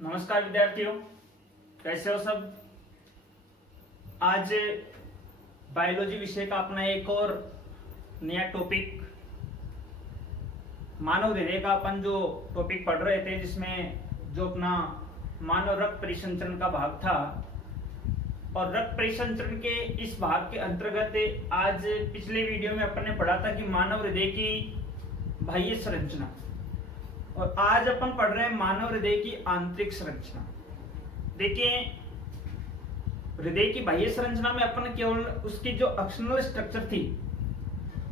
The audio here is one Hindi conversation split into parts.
नमस्कार विद्यार्थियों, कैसे हो सब। आज बायोलॉजी विषय का अपना एक और नया टॉपिक मानव हृदय का अपन जो टॉपिक पढ़ रहे थे, जिसमें जो अपना मानव रक्त परिसंचरण का भाग था, और रक्त परिसंचरण के इस भाग के अंतर्गत आज पिछले वीडियो में अपन ने पढ़ा था कि मानव हृदय की बाह्य संरचना, और आज अपन पढ़ रहे हैं मानव हृदय की आंतरिक संरचना। देखिए, हृदय की बाह्य संरचना में अपन केवल उसकी जो एक्सटर्नल स्ट्रक्चर थी,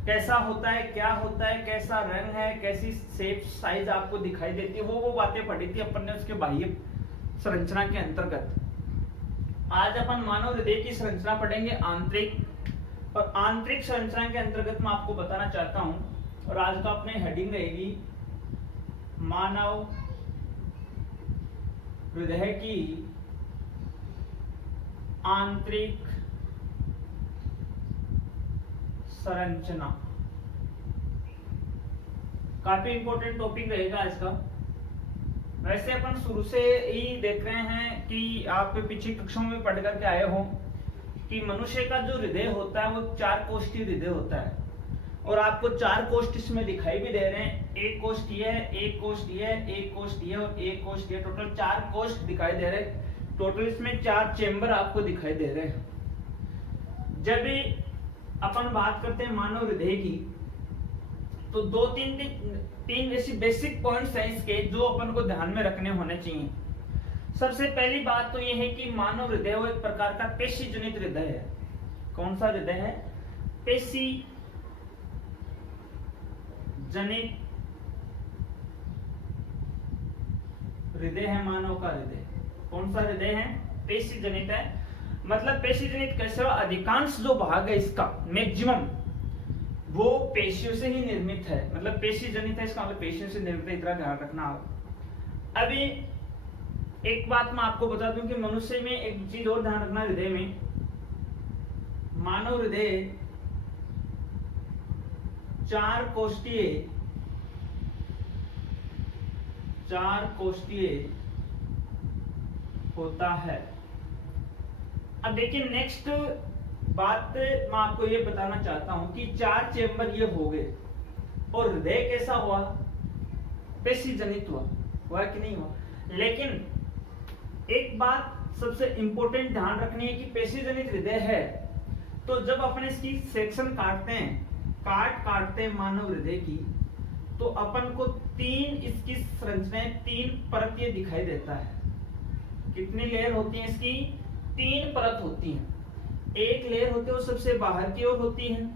कैसा होता है, क्या होता है, कैसा रंग है, कैसी शेप साइज आपको दिखाई देती है, वो बातें पढ़ी थी अपन ने उसके बाह्य संरचना के अंतर्गत। आज अपन मानव हृदय की संरचना पढ़ेंगे आंतरिक, और आंतरिक संरचना के अंतर्गत मैं आपको बताना चाहता हूं, और आज का अपने हेडिंग रहेगी मानव हृदय की आंतरिक संरचना। काफी इंपॉर्टेंट टॉपिक रहेगा आज का। वैसे अपन शुरू से ही देख रहे हैं कि आप पिछली कक्षाओं में पढ़ करके आए हो कि मनुष्य का जो हृदय होता है वो 4 कोष्ठीय हृदय होता है, और आपको 4 कोष्ठ इसमें दिखाई भी दे रहे हैं। एक कोष्ठ ये है, एक कोष्ठ ये है, एक कोष्ठ ये और एक कोष्ठ ये, टोटल 4 कोष्ठ दिखाई दे रहे हैं। टोटल इसमें 4 चेंबर आपको दिखाई दे रहे हैं। जब भी अपन बात करते हैं मानव हृदय की, तो 2-3 ऐसी बेसिक पॉइंट्स हैं इसके जो अपन को ध्यान में रखने होने चाहिए। सबसे पहली बात तो ये है कि मानव हृदय वो एक प्रकार का पेशी जनित हृदय है। कौन सा हृदय है? पेशी जनित हृदय है मानव का हृदय। कौन सा हृदय है? पेशी जनित है। मतलब पेशी जनित कैसे? अधिकांश जो भाग है इसका, मैक्सिमम, वो पेशियों से ही निर्मित है। मतलब पेशी जनित है, इसका मतलब पेशियों से निर्मित है, इतना ध्यान रखना आप। अभी एक बात मैं आपको बता दूं कि मनुष्य में एक चीज और ध्यान रखना, हृदय में, मानव हृदय 4 कोष्ठीय होता है। अब देखिए, नेक्स्ट बात मैं आपको ये बताना चाहता हूं कि 4 चेंबर ये हो गए, और हृदय कैसा हुआ? पेशी जनित हुआ कि नहीं हुआ? लेकिन एक बात सबसे इंपॉर्टेंट ध्यान रखनी है कि पेशी जनित हृदय है, तो जब अपन इसकी सेक्शन काटते हैं मानव हृदय की, तो अपन को 3 इसकी संरचनाएं, 3 परत ये दिखाई देता है। कितनी लेयर होती है इसकी? 3 परत होती हैं। एक लेयर होती है वो सबसे बाहर की ओर होती है,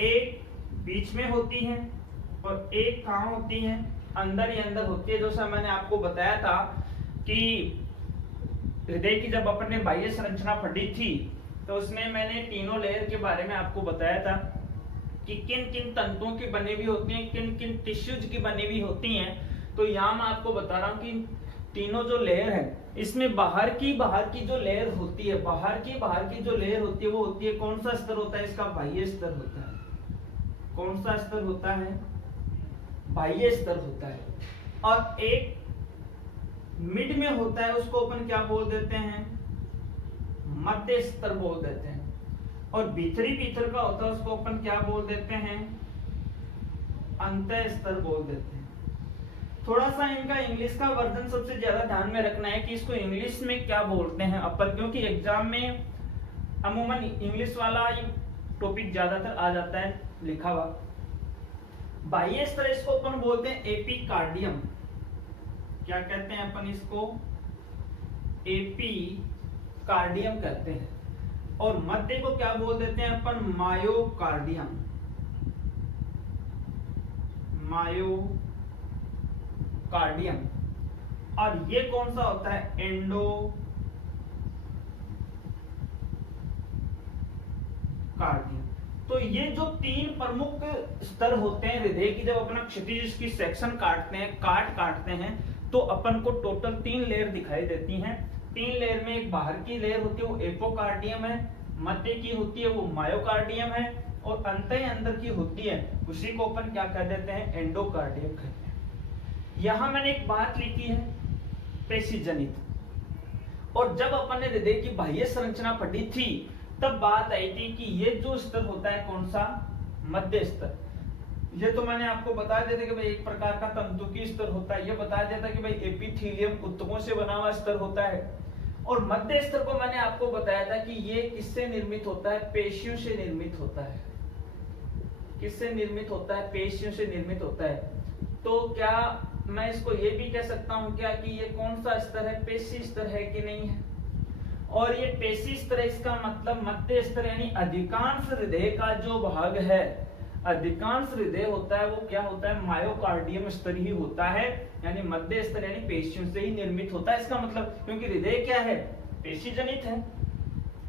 एक बीच में होती है, और एक कहाँ होती है? अंदर ही अंदर होती है। जैसा मैंने आपको बताया था कि हृदय की जब अपन ने बाह्य संरचना पढ़ी थी, तो उसमें मैंने तीनों लेयर के बारे में आपको बताया था कि किन किन तंतुओं की बनी हुई होती हैं, किन किन टिश्यूज की बनी हुई होती हैं। तो यहाँ मैं आपको बता रहा हूँ कि तीनों जो लेयर है, इसमें बाहर की जो लेयर होती है, बाहर की जो लेयर होती है, वो होती है, कौन सा स्तर होता है इसका? बाह्य स्तर होता है। कौन सा स्तर होता है? बाह्य स्तर होता है। और एक मिड में होता है, उसको अपन क्या बोल देते हैं? मध्य स्तर बोल देते हैं। और भीतर का होता है, उसको अपन क्या बोल देते हैं? अंतः स्तर बोल देते हैं। थोड़ा सा इनका इंग्लिश का वर्जन सबसे ज्यादा ध्यान में रखना है कि इसको इंग्लिश में क्या बोलते हैं अपन, क्योंकि एग्जाम में अमूमन इंग्लिश वाला टॉपिक ज्यादातर आ जाता है लिखा हुआ। बाह्य स्तर इसको अपन बोलते हैं एपिकार्डियम। क्या कहते हैं अपन इसको? एपिकार्डियम कहते हैं। और मध्य को क्या बोल देते हैं अपन? मायोकार्डियम। और ये कौन सा होता है? एंडोकार्डियम। तो ये जो 3 प्रमुख स्तर होते हैं हृदय की, जब अपना क्षितिज की सेक्शन काटते हैं, तो अपन को टोटल 3 लेयर दिखाई देती हैं। 3 लेयर में एक बाहर की लेयर होती है वो एपोकार्डियम है, मध्य की होती है वो मायोकार्डियम है, और अंदर की होती है उसी को अपन क्या कह देते हैं? एंडोकार्डियम कहते हैं। यहां मैंने एक बात लिखी है पेशी जनित। और जब अपन ने हृदय की बाह्य संरचना पढ़ी थी तब बात आई थी कि ये जो स्तर होता है कौन सा, मध्य स्तर। ये तो मैंने आपको बता दिया था कि भाई एक प्रकार का तंतुकीय स्तर होता है, ये बता दिया था कि भाई एपिथेलियम ऊतकों से बना हुआ स्तर होता है। और मध्य स्तर को मैंने आपको बताया था कि ये किससे निर्मित होता है, पेशियों से निर्मित होता है। किससे निर्मित होता है, पेशियों से निर्मित होता है। तो क्या मैं इसको ये भी कह सकता हूं क्या कि ये कौन सा स्तर है, पेशी स्तर है कि नहीं है। और ये पेशी स्तर, इसका मतलब मध्य स्तर यानी अधिकांश हृदय का जो भाग है, अधिकांश हृदय होता है वो क्या होता है, मायोकार्डियम स्तर ही होता है, यानी मध्य स्तर यानी पेशियों से ही निर्मित होता है। इसका मतलब क्योंकि हृदय क्या है, पेशी जनित है।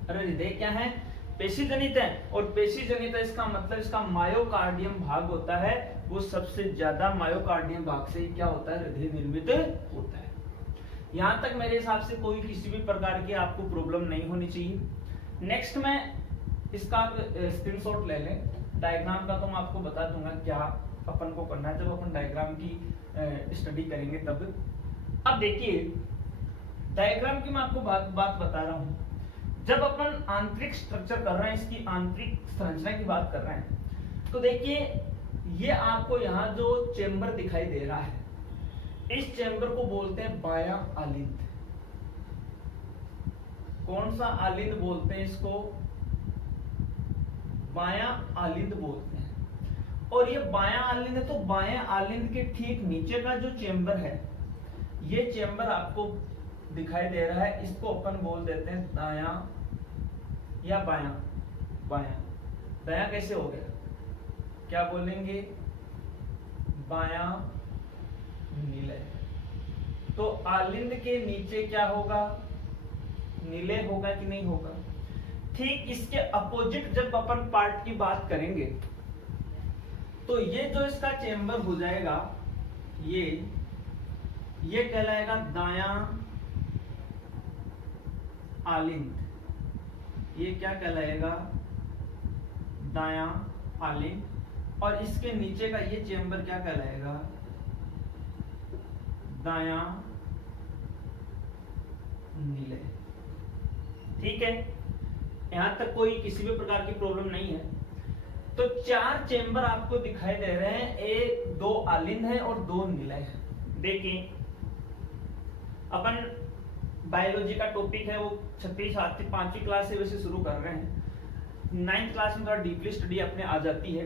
अरे हृदय क्या है, पेशी जनित है। और पेशी जनित है इसका मतलब इसका मायोकार्डियम भाग होता है वो सबसे ज्यादा मायोकार्डियम भाग से क्या होता है, हृदय निर्मित होता है। यहां तक मेरे हिसाब से कोई किसी भी प्रकार की आपको प्रॉब्लम नहीं होनी चाहिए। नेक्स्ट मैं इसका स्क्रीनशॉट ले लें, डायग्राम का तो मैं आपको बता दूंगा क्या अपन को करना है जब अपन डायग्राम की स्टडी करेंगे तब। अब देखिए डायग्राम की मैं आपको बात बता रहा हूं। जब अपन आंतरिक स्ट्रक्चर कर रहे हैं, इसकी आंतरिक संरचना की बात कर रहे हैं, तो देखिए ये आपको यहाँ जो चेंबर दिखाई दे रहा है, इस चेंबर को बोलते हैं बायां आलिंद। कौन सा आलिंद बोलते हैं इसको, बायां आलिंद बोलते हैं। और ये बायां आलिंद है, तो बायां आलिंद के ठीक नीचे का जो चेंबर है, ये चेंबर आपको दिखाई दे रहा है, इसको अपन बोल देते हैं दायां या बायां। बायां, दायां कैसे हो गया, क्या बोलेंगे, बायां नीले। तो आलिंद के नीचे क्या होगा, नीले होगा कि नहीं होगा। ठीक इसके अपोजिट जब अपन पार्ट की बात करेंगे तो ये जो इसका चेंबर हो जाएगा, ये कहलाएगा दायां आलिंद। ये क्या कहलाएगा, दायां आलिंद। और इसके नीचे का ये चेंबर क्या कहलाएगा, दायां नीले। ठीक है, यहां तक कोई किसी भी प्रकार की प्रॉब्लम नहीं है। तो 4 चेंबर आपको दिखाई दे रहे हैं, एक 2 आलिंद है और 2 नीले हैं। देखिए अपन बायोलॉजी का टॉपिक है वो 5वीं क्लास से वैसे शुरू कर रहे हैं। 9th क्लास में थोड़ा डीपली स्टडी अपने आ जाती है।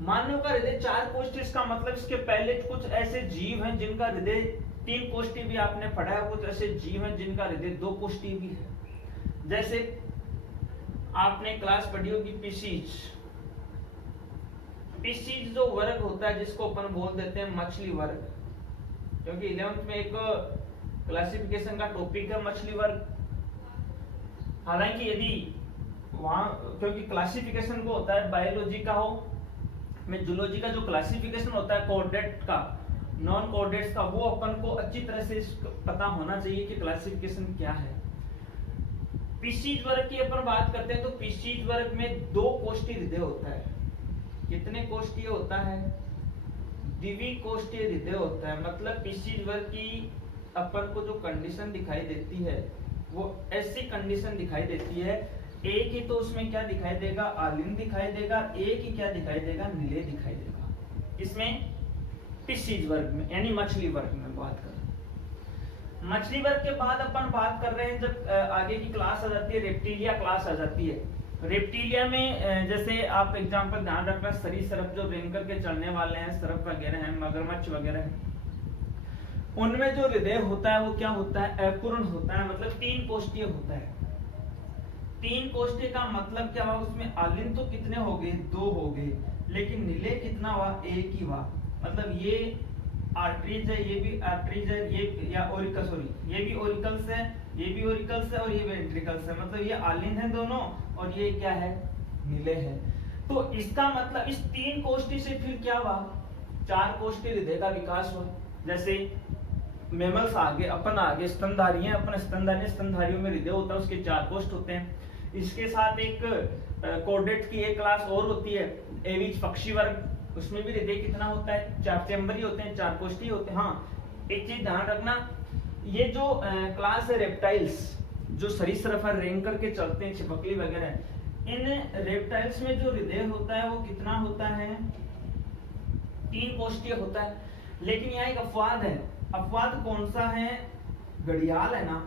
मानव का हृदय 4 कोष्ठी, इसका मतलब इसके पहले कुछ ऐसे जीव हैं जिनका हृदय 3 कोष्ठी भी आपने पढ़ा है, कुछ ऐसे जीव हैं जिनका हृदय 2 कोष्ठी भी है। जैसे आपने क्लास पढ़ी होगी पिशीज। पिशीज जो वर्ग होता है जिसको अपन बोल देते हैं मछली वर्ग, क्योंकि 11th में एक क्लासिफिकेशन का टॉपिक है मछली वर्ग। हालांकि यदि वहां क्योंकि क्लासिफिकेशन को होता है बायोलॉजी का हो में जूलॉजी का जो क्लासिफिकेशन होता है कोऑर्डिनेट का, नॉन कोऑर्डिनेट्स का, वो अपन को अच्छी तरह से पता होना चाहिए कि क्लासिफिकेशन क्या है। पिशीज वर्ग की अपन बात करते हैं तो पिशीज वर्ग में 2 कोष्ठी हृदय होता है। कितने कोष्ठीय होता है, द्विकोष्ठीय हृदय होता है। मतलब पिशीज वर्ग की अपन को जो कंडीशन दिखाई देती है वो ऐसी कंडीशन दिखाई देती है, एक ही तो उसमें क्या दिखाई देगा, आलिंद दिखाई देगा, एक ही क्या दिखाई देगा, नीले दिखाई देगा। इसमें पिशीज वर्ग में यानी मछली वर्ग में बात कर। मछली वर्ग के बाद अपन बात कर रहे हैं जब आगे की क्लास आ जाती है, रेप्टिलिया क्लास आ जाती है। रेप्टिलिया में जैसे आप एग्जांपल ध्यान रखना, सरीसृप जो रेंग करके चलने वाले हैं, सर्प वगैरह हैं, मगरमच्छ वगैरह हैं, उनमें जो हृदय होता है वो क्या होता है, अपूर्ण होता है। मतलब 3 कोष्ठीय होता है। 3 कोष्ठीय का मतलब क्या हुआ, उसमें आलिंद तो कितने हो गए, 2 हो गए, लेकिन नीले कितना हुआ, 1 ही हुआ। मतलब ये आर्टरीज है, ये भी आर्टरीज है, ये या ओरिकल, सॉरी ये भी ओरिकल्स है, ये भी ओरिकल्स है और ये वेंट्रिकल्स है। मतलब ये आलिंद है दोनों और ये क्या है, नीले है। तो इसका मतलब इस 3 कोष्ठी से फिर क्या हुआ, 4 कोष्ठी हृदय का विकास हुआ। जैसे मेमल्स आगे, अपन आगे स्तनधारी हैं, अपन स्तनधारी, स्तनधारियों में हृदय होता है, उसके 4 कोष्ठ होते हैं। इसके साथ एक कोर्डेट की एक क्लास और होती है, एविज पक्षी वर्ग, उसमें भी हृदय कितना होता है, 4 चेंबर ही होते हैं, 4 कोष्ठी होते हैं। हाँ, एक चीज ध्यान रखना, ये जो क्लास है रेप्टाइल्स, जो सरीसृप है रेंग करके चलते हैं, छिपकली वगैरह, इन रेप्टाइल्स में जो हृदय होता है वो कितना होता है, 3 कोष्ठीय होता है। लेकिन यहाँ एक अपवाद है। अपवाद कौन सा है? घड़ियाल है ना,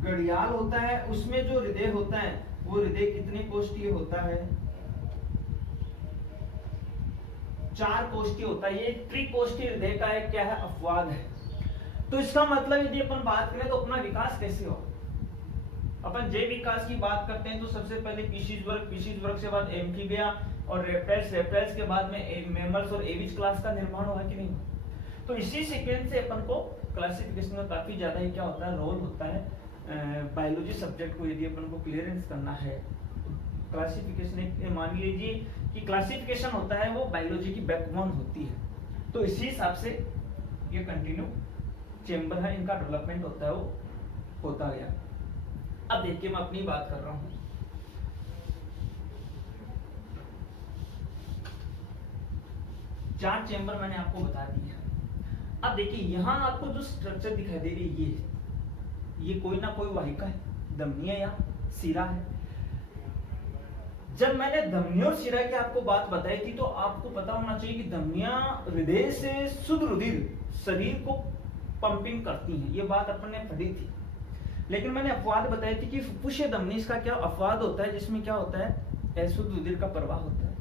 घड़ियाल होता है, उसमें जो हृदय होता है वो हृदय कितने कोष्ठीय होता है? 4 कोष्ठीय होता है। ये त्रिकोष्ठीय हृदय का एक क्या है, अपवाद है। तो इसका मतलब यदि अपन बात करें तो अपना विकास कैसे हो, अपन जैव विकास की बात करते हैं तो सबसे पहले पीसीज वर्ग से बाद एम्फीबिया और रेप्टाइल्स के बाद में मैमल्स और एविज क्लास का निर्माण होगा कि नहीं? तो इसी सीक्वेंस से अपन को क्लासिफिकेशन में काफी ज्यादा ही क्या होता है, रोल होता है। बायोलॉजी सब्जेक्ट को यदि अपन को क्लियरेंस करना है, क्लासिफिकेशन मान लीजिए कि क्लासिफिकेशन होता है वो बायोलॉजी की बैकबोन होती है। तो इसी हिसाब से ये कंटिन्यू चेंबर है, इनका डेवलपमेंट होता है वो होता गया। अब देखिए मैं अपनी बात कर रहा हूं। चार चेंबर मैंने आपको बता दिया। अब देखिए यहां आपको जो स्ट्रक्चर दिखाई दे रही है ये कोई ना कोई वाहिका है, धमनी है या सिरा है। जब मैंने धमनी और सिरा की आपको बात बताई थी तो आपको पता होना चाहिए कि धमनियां हृदय से शुद्ध रुधिर शरीर को पंपिंग करती हैं, ये बात अपन ने पढ़ी थी। लेकिन मैंने अपवाद बताई थी कि फुफ्फुसीय धमनी इसका क्या अपवाद होता है, जिसमें क्या होता है, अशुद्ध रुधिर का प्रवाह होता है,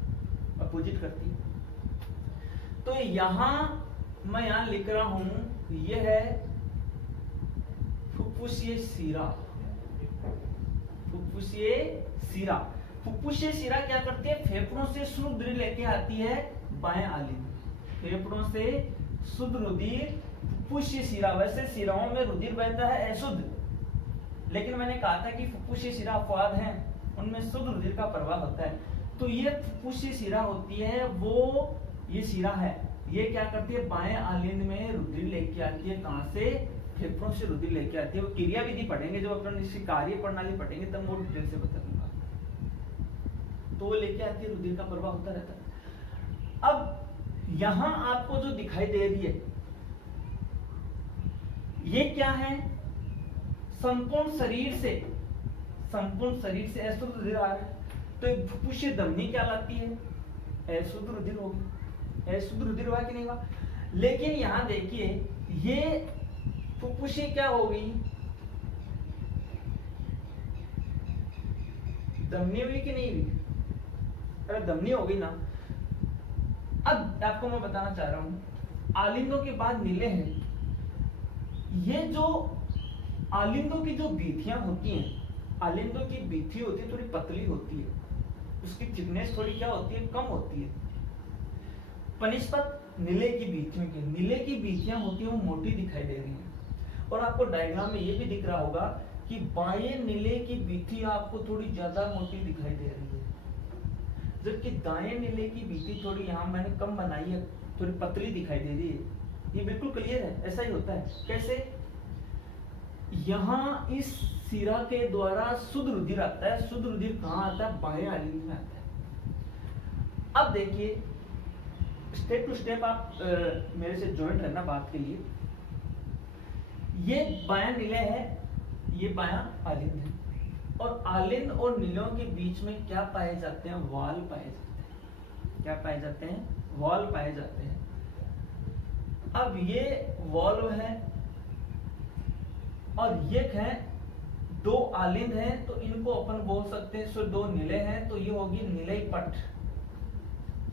अपोजिट करती है। तो यहां मैं यहां लिख रहा हूं, यह है फुफ्फुसीय सिरा। फुफ्फुसीय सिरा, फुफ्फुसीय सिरा क्या करती है, फेफड़ों से शुद्ध रुधिर लेके आती है बाएं आलिंद, फेफड़ों से शुद्ध रुधिर फुफ्फुसीय सिरा। वैसे सिराओं में रुधिर बहता है अशुद्ध, लेकिन मैंने कहा था कि फुफ्फुसीय सिरा अपवाद हैं, उनमें शुद्ध रुधिर का प्रवाह होता है। तो ये फुफ्फुसीय सिरा होती है, वो ये सिरा है, ये क्या करती है, बाएं आलिंद में रुधिर लेके आती है। कहां से? फेफड़ों से रुधिर लेके आती है। वो क्रिया विधि पढ़ेंगे, जब अपन इसकी कार्य प्रणाली पढ़ेंगे तब वो डिटेल से बता दूंगा। तो वो लेके आती है, रुधिर का प्रवाह होता रहता है। अब यहां आपको जो दिखाई दे रही है ये क्या है, संपूर्ण शरीर से अशुद्ध रुधिर आ रहा है, तो एक फुफ्फुसीय धमनी क्या लाती है, अशुद्ध रुधिर होगी। अशुद्ध रुधिर हुआ कि नहीं हुआ? लेकिन यहां देखिए ये फुफ्फुसीय क्या होगी, धमनी हुई कि नहीं हुई? अरे धमनी होगी ना। अब आपको मैं बताना चाह रहा हूं, आलिंदों के बाद नीले हैं। ये जो आलिंदों की जो बीथियां होती हैं, आलिंदों की बीथी होती है थोड़ी पतली होती है, उसकी थिकनेस थोड़ी क्या होती है, कम होती है। पनिष्पत नीले की बीथियों की, नीले की बीथियां होती है वो मोटी दिखाई दे रही हैं। और आपको डायग्राम में ये भी दिख रहा होगा कि बाएं नीले की बीथी आपको थोड़ी ज्यादा मोटी दिखाई दे रही है, जबकि दाएं नीले की बीथी थोड़ी यहाँ मैंने कम बनाई है, थोड़ी पतली दिखाई दे रही है। ये बिल्कुल क्लियर है, ऐसा ही होता है। कैसे? यहाँ इस सिरा के द्वारा शुद्ध रुधिर आता है। शुद्ध रुधिर कहाँ आता है? बाएं आलिंद में आता है। अब देखिए स्टेप टू स्टेप आप मेरे से ज्वाइंट रहना बात के लिए। ये बायां नीले है, ये बायां आलिंद है, और आलिंद और नीलों के बीच में क्या पाए जाते हैं, वाल पाए जाते हैं। क्या पाए जाते हैं? वाल पाए जाते हैं। अब ये वॉल्व है और ये है, दो आलिंद हैं तो इनको अपन बोल सकते हैं, सो दो नीले हैं तो ये होगी नीलय पट,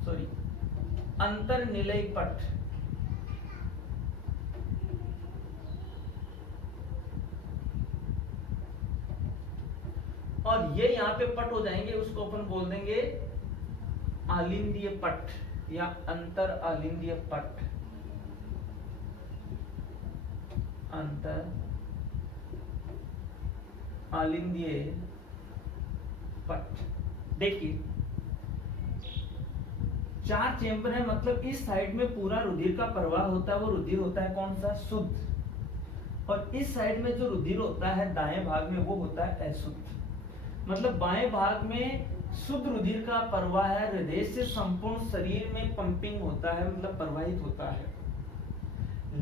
सॉरी अंतर नीलय पट। और ये यहाँ पे पट हो जाएंगे, उसको अपन बोल देंगे आलिंदीय पट या अंतर आलिंदीय पट। अंतर आलिंदीय पट। देखिए 4 चेंबर है, मतलब इस साइड में पूरा रुधिर का प्रवाह होता है, वो रुधिर होता है कौन सा? शुद्ध। और इस साइड में जो रुधिर होता है दाएं भाग में, वो होता है अशुद्ध। मतलब बाएं भाग में शुद्ध रुधिर का प्रवाह है हृदय से संपूर्ण शरीर में पंपिंग होता है, मतलब प्रवाहित होता है।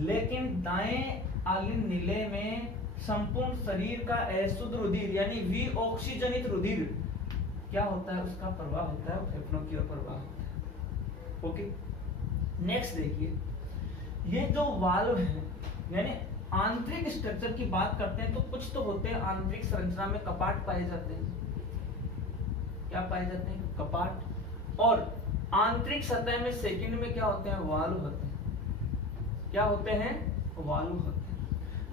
लेकिन दाएं आलिंद नीले में संपूर्ण शरीर का अशुद्ध रुधिर यानी विऑक्सीजनित रुधिर क्या होता है, उसका प्रवाह होता है, फेफड़ों की ओर प्रवाह होता है। ओके, नेक्स्ट देखिए, ये जो वाल्व है यानी आंतरिक स्ट्रक्चर की बात करते हैं तो कुछ तो होते हैं आंतरिक संरचना में, कपाट पाए जाते हैं। क्या पाए जाते हैं? कपाट। और आंतरिक सतह में सेकंड में क्या होते हैं? वाल्व होते हैं। क्या होते हैं? वाल्व होते हैं।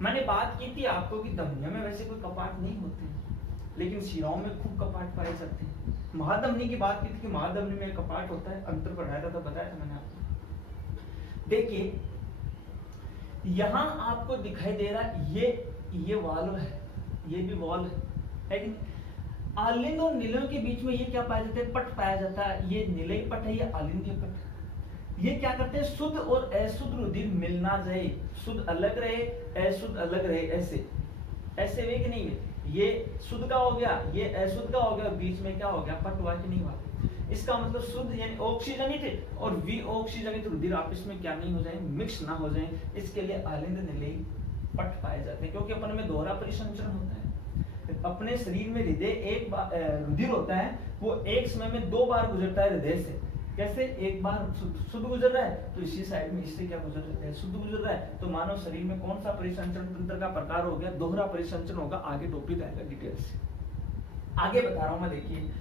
मैंने बात की थी आपको कि धमनियों में वैसे कोई कपाट नहीं होते हैं, लेकिन शिराओं में खूब कपाट पाए जाते हैं। महाधमनी की बात की थी कि महाधमनी में कपाट होता है, अंतर पढ़ाया था तो बताया था मैंने आपको। देखिए यहां आपको दिखाई दे रहा है ये वाल्व है, ये भी वाल्व है कि आलिंद और निलयों के बीच में ये क्या पाया जाता है? पट पाया जाता है। ये निलय पट है, ये आलिंदीय पट है। ये क्या करते हैं? शुद्ध और अशुद्ध रुधिर मिल ना जाए, शुद्ध अलग रहे अशुद्ध अलग रहे, ऐसे वे कि नहीं वे, ये शुद्ध का हो गया, ये अशुद्ध का हो गया, बीच में क्या हो गया? पट हुआ कि नहीं हुआ? इसका मतलब शुद्ध यानी ऑक्सीजनित और विऑक्सीजनित रुधिर आपस में क्या नहीं हो जाए? मिक्स ना हो जाए। इसके लिए आलिंद निलय पट पाए जाते हैं, क्योंकि अपन में दोहरा परिसंचरण होता है। अपने शरीर में हृदय एक बार रुधिर होता है, वो एक समय में 2 बार गुजरता है हृदय से। कैसे? एक बार शुद्ध गुजर रहा है तो इसी साइड में इससे क्या गुजर रहा है? शुद्ध गुजर रहा है। तो मानव शरीर में कौन सा परिसंचरण तंत्र का प्रकार हो गया? दोहरा परिसंचरण होगा। आगे टॉपिक आएगा डिटेल से, आगे बता रहा हूं मैं। देखिए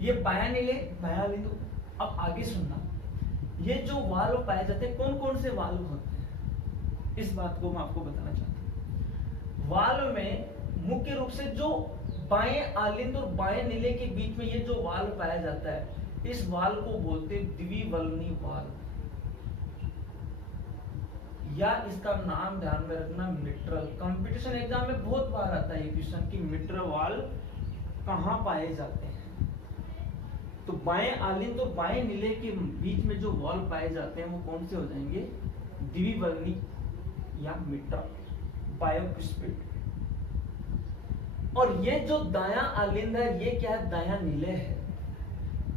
ये बायां नीले बायां बिंदु। अब आगे सुनना, ये जो वाल्व पाए जाते हैं कौन कौन से वाल्व होते हैं, इस बात को मैं आपको बताना चाहता हूं। वाल्व में मुख्य रूप से जो बाएं आलिंद और बाएं नीले के बीच में ये जो वाल्व पाया जाता है, इस वाल्व को बोलते हैं द्विवल्नी वाल्व, या इसका नाम ध्यान में रखना मिट्रल। कंपटीशन एग्जाम में बहुत बार आता है ये क्वेश्चन कि मिट्रल वाल्व कहां पाए जाते हैं। तो बाएं आलिंद और बाएं नीले के बीच में जो वाल्व पाए जाते हैं वो कौन से हो जाएंगे? द्विवर्णी या मिट्रल, बायोक्विस्पिड। और ये जो दायां आलिंद है ये क्या है? दायां नीले है।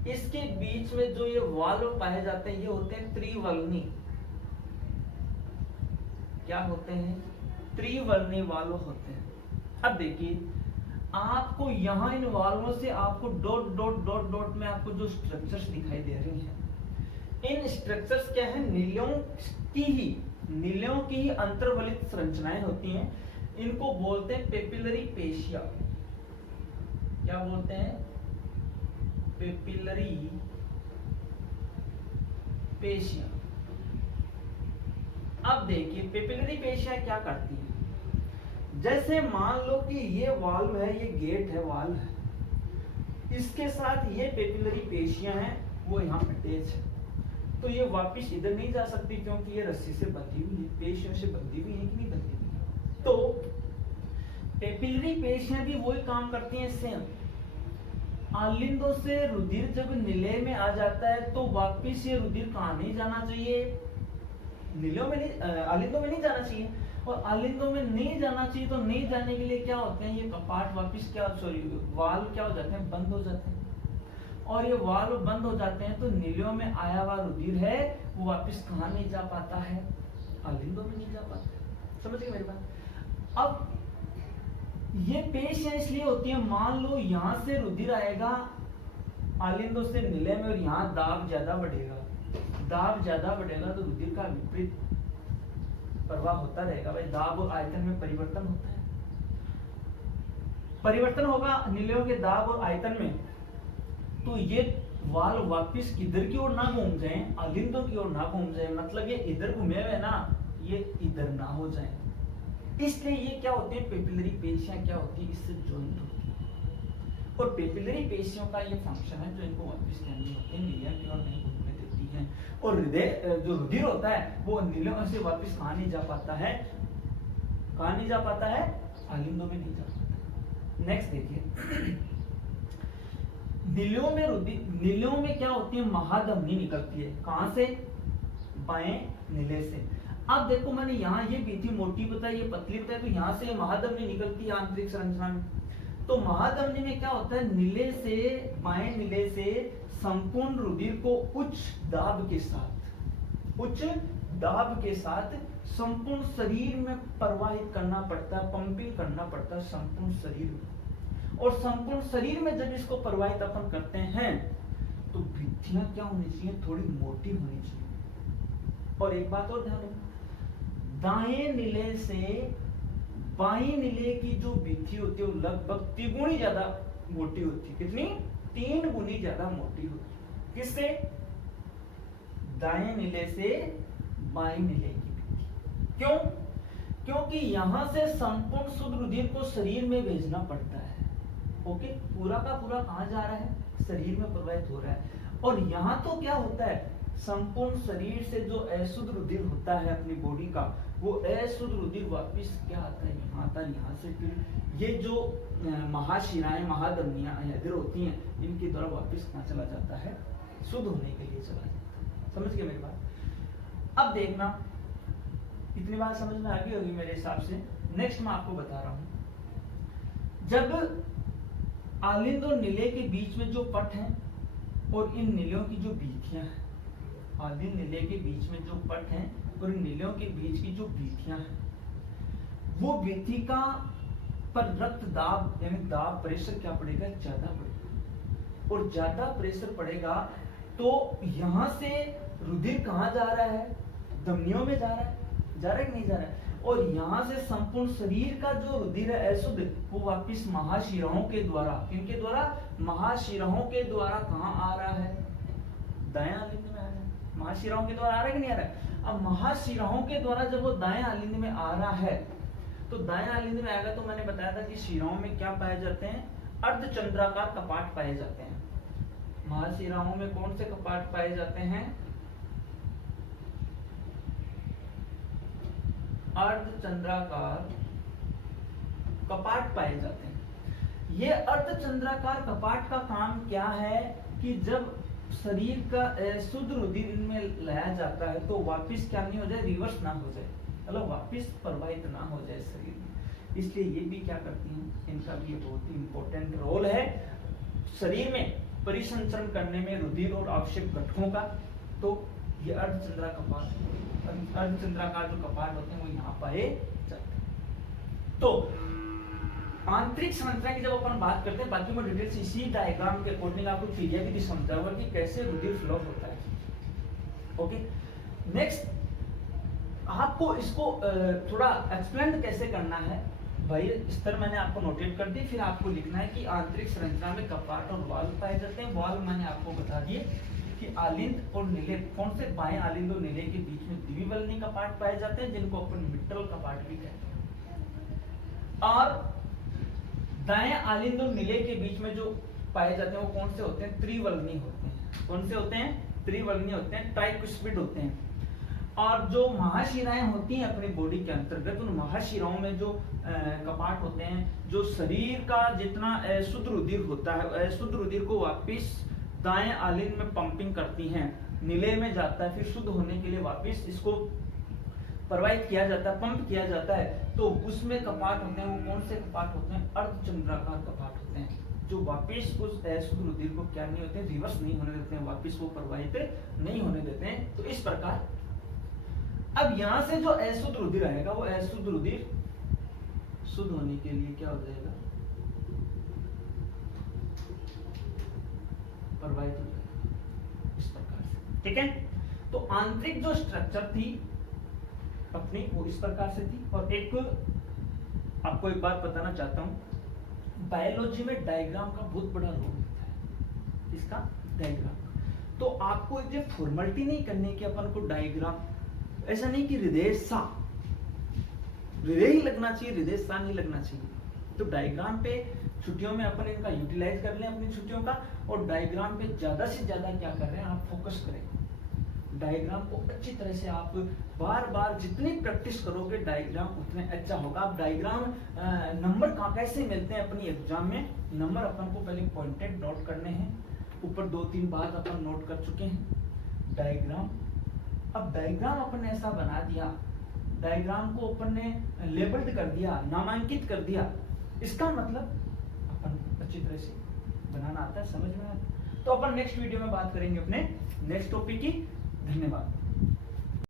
इसके बीच में जो ये वाल्व पाए जाते हैं ये होते हैं त्रिवर्णी। क्या होते हैं? त्रिवर्णी वाल्व होते हैं। अब देखिए आपको यहां इन वाल्वों से आपको डॉट डॉट डॉट डॉट में आपको जो स्ट्रक्चर्स दिखाई दे रही हैं, इन स्ट्रक्चर्स क्या है? नीलियों की ही अंतर्वलित संरचनाएं होती हैं। इनको बोलते हैं पेपिलरी पेशिया। क्या बोलते हैं? Papillary facie. अब देखिए पेपिलरी पेशिया क्या करती है। जैसे मान लो कि ये वाल्व है, ये गेट है, वाल्व है, इसके साथ ये पेपिलरी पेशियां हैं, वो यहाँ अटैच है। तो ये वापस इधर नहीं जा सकती क्योंकि ये रस्सी से बंधी हुई है, पेशियों से बंधी हुई है कि नहीं बंधी हुई है। तो पेपिलरी पेशियां भी वही काम करती हैं सेम। आलिंदों से रुधिर जब नीले में आ जाता है तो वापिस ये रुधिर कहाँ नहीं जाना चाहिए? नीलों में नहीं, आलिंदों में नहीं जाना चाहिए। और आलिंदों में नहीं जाना चाहिए तो नहीं जाने के लिए क्या होते हैं? ये कपाट वापिस क्या, सॉरी वाल्व क्या हो जाते हैं? बंद हो जाते हैं। और ये वाल्व बंद हो जाते हैं तो नीलियों में आया हुआ रुधिर है वो वापिस कहाँ नहीं जा पाता है? आलिंदों में नहीं जा पाता। समझ गए मेरी बात? अब ये पेशियां इसलिए होती है, मान लो यहां से रुधिर आएगा आलिंदों से नीले में और यहाँ दाब ज्यादा बढ़ेगा, दाब ज्यादा बढ़ेगा तो रुधिर का विपरीत प्रवाह होता रहेगा। भाई दाब और आयतन में परिवर्तन होता है, परिवर्तन होगा नीलियों के दाब और आयतन में। तो ये वाल्व वापिस किधर की ओर ना घूम जाए? आलिंदों की ओर ना घूम जाए, मतलब ये इधर घूमे हुए ना, ये इधर ना हो जाए। इसलिए ये क्या होते हैं? पेपिलरी पेशियां क्या होती है? इससे जॉइंट होती है। और पेपिलरी पेशियों का ये फंक्शन है जो इनको वापिस कहने होते हैं, नीलियों की ओर नहीं घूमने देती हैं। और हृदय जो रुधिर होता है वो नीलियों से वापिस कहाँ नहीं जा पाता है? कहाँ नहीं जा पाता है? आलिंदों में नहीं जा पाता। नेक्स्ट देखिए नीलियों में क्या होती है? महाधमनी निकलती है। कहां से? बाएं नीले से। अब देखो मैंने यहाँ ये भी थी मोटी बताई, ये पतली बताई, तो यहाँ से महाधमनी निकलती है आंतरिक संरचना में। तो महाधमनी में क्या होता है, नीले से, बाएं नीले से संपूर्ण रुधिर को उच्च दाब के साथ संपूर्ण शरीर में प्रवाहित करना पड़ता है, पंपिंग करना पड़ता है संपूर्ण शरीर में। और संपूर्ण शरीर में जब इसको प्रवाहित अपन करते हैं तो भित्तियां क्या होनी चाहिए, थोड़ी मोटी होनी चाहिए। और एक बात और ध्यान रखना, दाएं नीले से बाएं नीले की जो भित्ति होती है वो लगभग 3 गुनी ज्यादा मोटी होती है। कितनी? 3 गुनी ज्यादा मोटी होती है। किससे? दाएं नीले से बाएं नीले की भित्ति। क्यों? क्योंकि यहां से संपूर्ण शुद्ध रुधिर को शरीर में भेजना पड़ता है। ओके, पूरा का पूरा कहां जा रहा है, शरीर में प्रवाहित हो रहा है। और यहां तो क्या होता है, संपूर्ण शरीर से जो अशुद्ध रुधिर होता है अपनी बॉडी का, वो अशुद्ध रुधिर वापस क्या आता है, यहाँ आता है। यहाँ से फिर ये जो महाशिराएं, महाधमनियां इधर होती हैं, इनके द्वारा वापस कहाँ चला जाता है, शुद्ध होने के लिए चला जाता है। समझ गए मेरी बात? अब देखना, इतनी बात समझ में आ गई होगी मेरे हिसाब से। नेक्स्ट मैं आपको बता रहा हूं, जब आलिंद और नीले के बीच में जो पट है और इन नीलों की जो बीथियां हैं, आलिंद नीले के बीच में जो पट है और इन नीलों के बीच की जो बीथियां हैं, वो बीथिका पर रक्त दाब यानी दाब प्रेशर क्या पड़ेगा, ज्यादा पड़ेगा। और ज्यादा प्रेशर पड़ेगा तो यहां से रुधिर कहां जा रहा है, धमनियों में जा रहा है कि नहीं जा रहा है। और यहाँ से संपूर्ण शरीर का जो रुधिर है अशुद्ध, वो वापिस महाशिराओं के द्वारा, किनके द्वारा, महाशिराओं के द्वारा कहाँ आ रहा है, दाएं आलिंद में आ रहा है। महाशिराओं के द्वारा आ रहा है कि नहीं आ रहा है? अब महाशिराओं के द्वारा जब वो दाएं आलिंद में आ रहा है, तो दाएं आलिंद में आएगा तो मैंने बताया था कि शिराओं में क्या पाए जाते हैं, अर्धचंद्राकार कपाट पाए जाते हैं। महाशिराओं में कौन से कपाट पाए जाते हैं, अर्धचंद्राकार कपाट पाए जाते हैं। ये अर्धचंद्राकार कपाट का काम क्या है कि जब शरीर का शुद्ध रुधिर इनमें लाया जाता है तो वापस क्या नहीं हो जाए, रिवर्स ना हो जाए, मतलब वापस प्रवाहित ना हो जाए शरीर में। इसलिए ये भी क्या करती हैं, इनका भी बहुत ही इंपॉर्टेंट रोल है शरीर में परिसंचरण करने में रुधिर और आवश्यक घटकों का। तो ये अर्धचंद्राकार जो कपाट होते हैं वो यहाँ पाए जाते हैं। तो आंतरिक संरचना की जब अपन बात करते हैं, बाकी मैं डिटेल्स इसी डायग्राम के अकॉर्डिंग आपको क्लियर भी समझाऊंगा कि कैसे रुधिर फ्लो होता है। ओके, नेक्स्ट आपको इसको थोड़ा एक्सप्लेन कैसे करना है भाई, इस तरह मैंने आपको नोटेट कर दी। फिर आपको लिखना है कि आंतरिक संरचना में कपाट और वाल्व पाए जाते हैं। वाल्व मैंने आपको बता दिए कि आलिंद और नीले, कौन से, बाएं आलिंद और नीले के बीच में द्विवल्नी कपाट पाए जाते हैं जिनको अपन मिट्रल कपाट भी कहते हैं। और दाएं आलिंद और नीले के बीच में जो पाए जाते हैं वो कौन से होते हैं, त्रिवल्नी होते हैं। कौन से होते हैं, त्रिवल्नी होते हैं, ट्राइक्विस्पिड होते हैं। और जो महाशिराएं होती हैं अपनी बॉडी के अंतर्गत, उन महाशिराओं में जो कपाट होते हैं, जो शरीर का जितना अशुद्ध रुधिर होता है, अशुद्ध रुधिर को वापिस दाएं आलिंद में पंपिंग करती हैं, नीले में जाता है, फिर शुद्ध होने के लिए वापस इसको प्रवाहित किया जाता है, पंप किया जाता है। तो उसमें कपाट होते हैं, वो कौन से कपाट होते हैं, अर्धचंद्राकार कपाट होते हैं, जो वापस उस अशुद्ध रुधिर को क्या नहीं होते, रिवर्स नहीं होने देते हैं, वापस वो प्रवाहित नहीं होने देते हैं। तो इस प्रकार अब यहां से जो अशुद्ध रुधिर आएगा, वो अशुद्ध रुधिर शुद्ध होने के लिए क्या हो जाएगा, प्रवाहित हो जाएगा इस प्रकार से। ठीक है, तो आंतरिक जो स्ट्रक्चर थी अपनी वो इस प्रकार से थी। और एक आपको एक बात बताना चाहता हूं, बायोलॉजी में डायग्राम का बहुत बड़ा रोल होता है, इसका डायग्राम। तो आपको ये फॉर्मेलिटी नहीं करनी कि अपन को डायग्राम, ऐसा नहीं कि हृदय सा, हृदय ही लगना चाहिए, हृदय सा नहीं लगना चाहिए। तो डायग्राम पे छुट्टियों में अपन इनका यूटिलाइज कर लें अपनी छुट्टियों का, और डायग्राम पे ज्यादा से ज्यादा क्या कर रहे हैं आप, फोकस करें। डायग्राम को अच्छी तरह से आप बार बार जितनी प्रैक्टिस करोगे डायग्राम उतने अच्छा होगा। आप डायग्राम नंबर कैसे मिलते हैं अपनी एग्जाम में, नंबर अपन को पहले पॉइंटेड नोट करने हैं, ऊपर 2-3 बार अपन नोट कर चुके हैं डायग्राम। अब डायग्राम अपन ने ऐसा बना दिया, डायग्राम को अपन ने लेबल्ड कर दिया, नामांकित कर दिया, इसका मतलब अपन अच्छी तरह से बनाना आता है, समझ में आता है। तो अपन नेक्स्ट वीडियो में बात करेंगे अपने नेक्स्ट टॉपिक की। धन्यवाद।